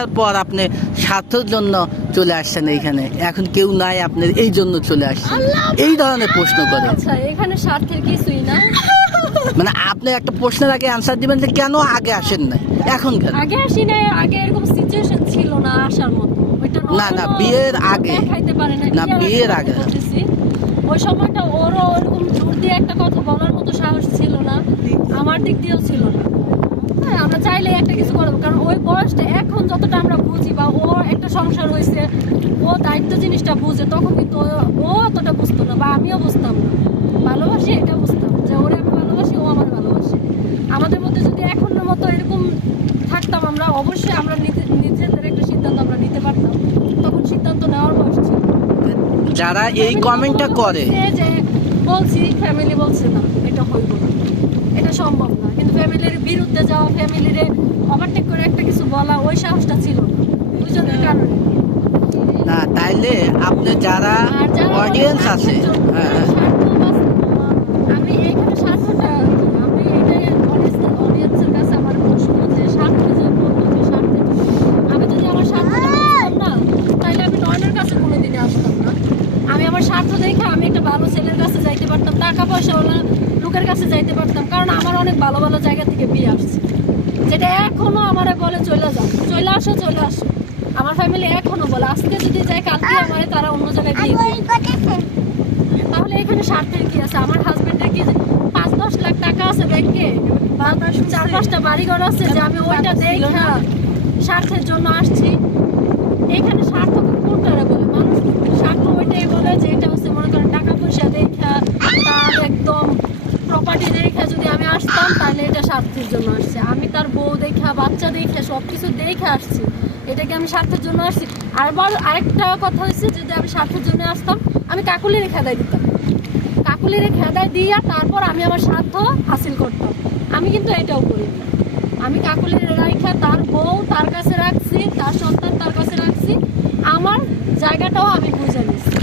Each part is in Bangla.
আসার পর আপনি স্বার্থের জন্য চলে আসছেন এইখানে, এখন কেউ নাই আপনার এই জন্য চলে আসছেন, এই ধরনের প্রশ্ন করে। আচ্ছা, এখানে স্বার্থের কিছুই না। মানে আপনি একটা প্রশ্নের আগে আনসার দিবেন যে কেন আগে আসেন না, এখন কেন আগে আসি না, আগে এরকম সিচুয়েশন ছিল না আসার মতো। না না বিয়ের আগে, খাইতে পারে না বিয়ের আগে বলতেছি, ওই সময়টা ওরও ওরকম জোর দিয়ে একটা কথা বলার মতো সাহস ছিল না, আমার দিক দিয়েও ছিল না। হ্যাঁ, আমরা চাইলে একটা কিছু করবো, কারণ ওই বয়সটা এখন যতটা আমরা বুঝি, বা ও একটা সংসার হয়েছে, ও দায়িত্ব জিনিসটা বুঝে, তখন কিন্তু ও অতটা বুঝতো না, বা আমিও বুঝতাম না। ভালোবাসি এটা বুঝতাম যে ওরে আমি ভালোবাসি, ও আমার ভালোবাসে। আমাদের মধ্যে যদি এখনের মতো এরকম থাকতাম, আমরা অবশ্যই আমরা নিজেদের একটা সিদ্ধান্ত আমরা নিতে পারতাম, তখন সিদ্ধান্ত নেওয়ার বয়স ছিল। যারা এই কমেন্টটা করে যে বলছি ফ্যামিলি বলছে না, এটা হইব না, এটা সম্ভব না, কিন্তু ফ্যামিলির বিরুদ্ধে যাওয়া, ফ্যামিলির ওভারটেক করে একটা কিছু বলা, ওই সাহসটা ছিল না দুজনের কারণে। না, তাইলে আপনি যারা অডিয়েন্স আছে, হ্যাঁ আমি এইখানে স্বার্থটা, আমি এটাই অডিয়েন্সের কাছে আমার প্রশ্ন, যে স্বার্থ যে বলবো, যে স্বার্থের, আমি যদি আমার স্বার্থটা বুঝতাম না, তাইলে আমি নয়নের কাছে কোনোদিনে আসতাম না। আমি আমার স্বার্থ দেখে আমি একটা ভালো ছেলের কাছে যাইতে পারতাম, টাকা পয়সাওয়ালা লোকের কাছে যাইতে পারতাম, কারণ আমার অনেক ভালো ভালো জায়গা থেকে বিয়ে আসছে, যেটা এখনো আমারে বলে চলে যাও, চলে আসো চলে আসো। আমার ফ্যামিলি এখনো বলে আজকে যদি যাই কালকে আমারে তারা অন্য জায়গায় বিয়ে দিবে। তাহলে এখানে স্বার্থের কি আছে? আমার হাজবেন্ডের কি 5-10 লাখ টাকা আছে ব্যাংকে, 4-5টা বাড়িঘর আছে, যে আমি ওইটা দেখা স্বার্থের জন্য আসছি? এখানে স্বার্থ কোনটারে বলে? মানুষ স্বার্থ ওইটাই বলে যে এটা হচ্ছে মনে করেন টাকা পয়সা দেখা, তার একদম প্রপার্টি দেখা যদি আমি আসতাম, তাহলে এটা স্বার্থের জন্য আসছে। আমি তার বউ দেখা, বাচ্চা দেখা, সবকিছু দেখে আসছি, এটাকে আমি স্বার্থের জন্য আসছি? আরেকটা কথা হচ্ছে, যদি আমি স্বার্থের জন্য আসতাম, আমি কাকুলিরে খেদাই দিতাম, কাকুলিরে খেদাই দিয়া তারপর আমি আমার স্বার্থ হাসিল করতাম। আমি কিন্তু এটাও করিনি। আমি কাকুলির রাইখা তার বউ তার কাছে রাখছি, তার সন্তান তার কাছে রাখছি, আমার জায়গাটাও আমি বুঝে নিচ্ছি।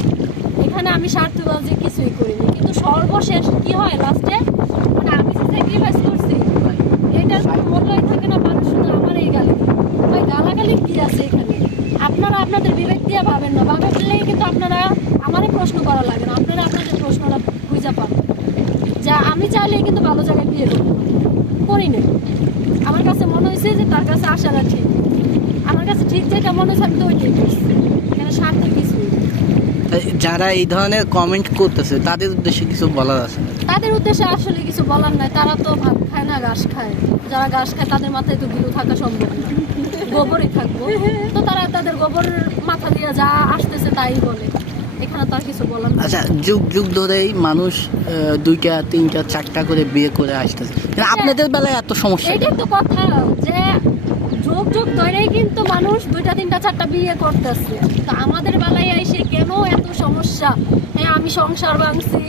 এখানে আমি স্বার্থবাজি কিছুই করিনি, কিন্তু সর্বশেষ কি হয় লাস্টে, মানে আমি যে স্যাক্রিফাইস করছি এটার কোনো মূল্যই থাকে না। মানুষ শুধু আমার এই গালি, ভাই গালাগালি কি আছে এখানে? আপনারা আপনাদের বিবেক দিয়ে ভাবেন না, ভাবেন কিন্তু আপনারা আমারই প্রশ্ন করা লাগে না, আপনারা আপনাদের প্রশ্নটা বুঝে পাবেন। যা আমি চাইলেই কিন্তু ভালো জায়গায় বিয়ে করি না। আমার কাছে মনে হয়েছে যে তার কাছে আসাটা ঠিক, আমার কাছে ঠিক যেটা মনে হয়েছে আমি তো ওইটাই করছি। এখানে স্বার্থের কিছুই নেই। যারা এই ধরনের কমেন্ট করতেছে তাদের উদ্দেশ্যে কিছু বলার আছে? তাদের উদ্দেশ্যে আসলে কিছু বলার নাই, তারা তো ভাত খায় না, ঘাস খায়। যারা ঘাস খায় তাদের মাথায় তো গিলু থাকা সম্ভব না, গোবরই থাকবো। তো তারা তাদের গোবরের মাথা দিয়ে যা আসতেছে তাই বলে, এখানে তার কিছু বলার নাই। আচ্ছা, যুগ যুগ ধরেই মানুষ 2টা 3টা 4টা করে বিয়ে করে আসতেছে, আপনাদের বেলায় এত সমস্যা? এটাই তো কথা, যে যুগ যুগ ধরেই কিন্তু মানুষ 2টা 3টা 4টা বিয়ে করতেছে, তো আমাদের বেলায় এসে কেন এত সমস্যা? হ্যাঁ, আমি সংসার ভাঙছি,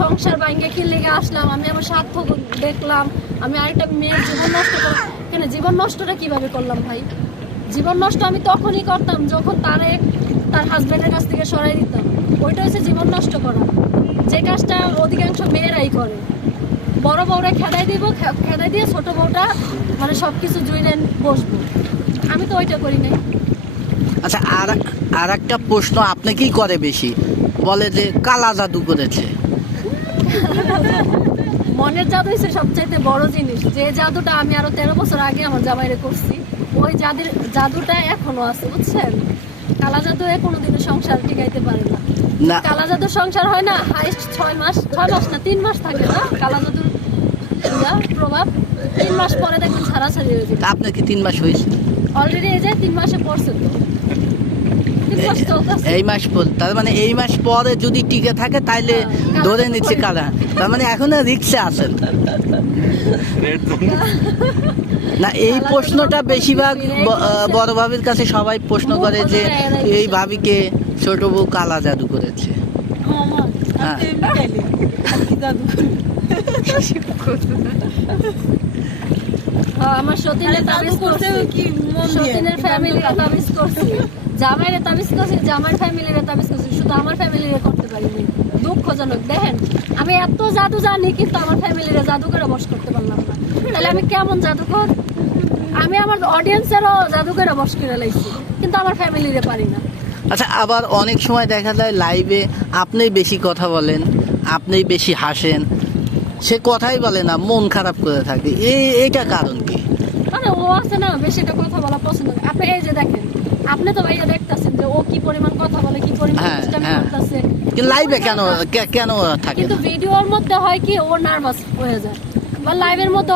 সংসার ভাঙে কি লেগে আসলাম, আমি আমার স্বার্থ দেখলাম, আমি আরেকটা মেয়ের জীবন নষ্ট করলাম। কেন জীবন নষ্টটা কিভাবে করলাম ভাই? জীবন নষ্ট আমি তখনই করতাম যখন তার হাজবেন্ডের কাছ থেকে সরাই দিতাম, ওইটা হচ্ছে জীবন নষ্ট করা, যে কাজটা অধিকাংশ মেয়েরাই করে। বড় বউরা খেদাই দিব, খেদাই দিয়ে ছোট বউটা মানে সবকিছু জুইলে বসবো, আমি তো ওইটা করি নাই। আচ্ছা, আর একটা প্রশ্ন, আপনি কি করে বেশি বলে যে কালা জাদু করেছে? মনের জাদু হচ্ছে সবচাইতে বড় জিনিস, যে জাদুটা আমি আরো 13 বছর আগে আমার জামাইরে করছি, ওই জাদুটা এখনো আছে, বুঝছেন? কালা জাদু কোনোদিনও সংসার টিকাইতে পারে না। না, কালা জাদুর সংসার হয় না হাইস্ট 6 মাস না 3 মাস থাকে না কালা জাদুর প্রভাব। 3 মাস পরে দেখবেন ছাড়াছাড়ি হয়ে যাবে। আপনার কি 3 মাস হয়েছে? অলরেডি এই যে 3 মাসে পড়ছে তো, 3 মাস চলতেছে। এই মাস পর, তার মানে এই মাস পরে যদি টিকে থাকে তাইলে ধরে নিচ্ছে কালা, তার মানে এখনো রিক্সে আছেন না? এই প্রশ্নটা বেশিরভাগ বড় ভাবির কাছে সবাই প্রশ্ন করে যে এই ভাবিকে ছোট বউ কালা জাদু করেছে। হ্যাঁ, আমার সতীনের তাবিজ করছে, সতীনের ফ্যামিলির তাবিজ করছি, জামাইরে তাবিজ করছি, জামাইয়ের ফ্যামিলির তাবিজ করছি, শুধু আমার ফ্যামিলির করতে পারিনি। দুঃখজনক, দেখেন আমি এত জাদু জানি কিন্তু আমার ফ্যামিলির জাদু করে বশ করতে পারলাম না, তাহলে আমি কেমন জাদুকর? আমি আমার অডিয়েন্সেরও জাদুকরে বশ করে লাইছি, কিন্তু আমার ফ্যামিলিরে পারি না। আচ্ছা, আবার অনেক সময় দেখা যায় লাইভে আপনি বেশি কথা বলেন, আপনি বেশি হাসেন, সে কথাই বলে না, মন খারাপ করে থাকে, এইটা কারণ কি? মানে ও আছে না বেশি একটা কথা বলা পছন্দ করে। আপনি এই যে দেখেন, আপনি তো ভাইয়া দেখতাছেন যে ও কি পরিমাণ কথা বলে, কি পরিমাণ হ্যাঁ, দুষ্টামি হ্যাঁ। করতেছে। কিন্তু লাইভে কেন থাকে কিন্তু না? ভিডিওর মধ্যে হয় কি ও নার্ভাস হয়ে যায়, বা লাইভের মধ্যে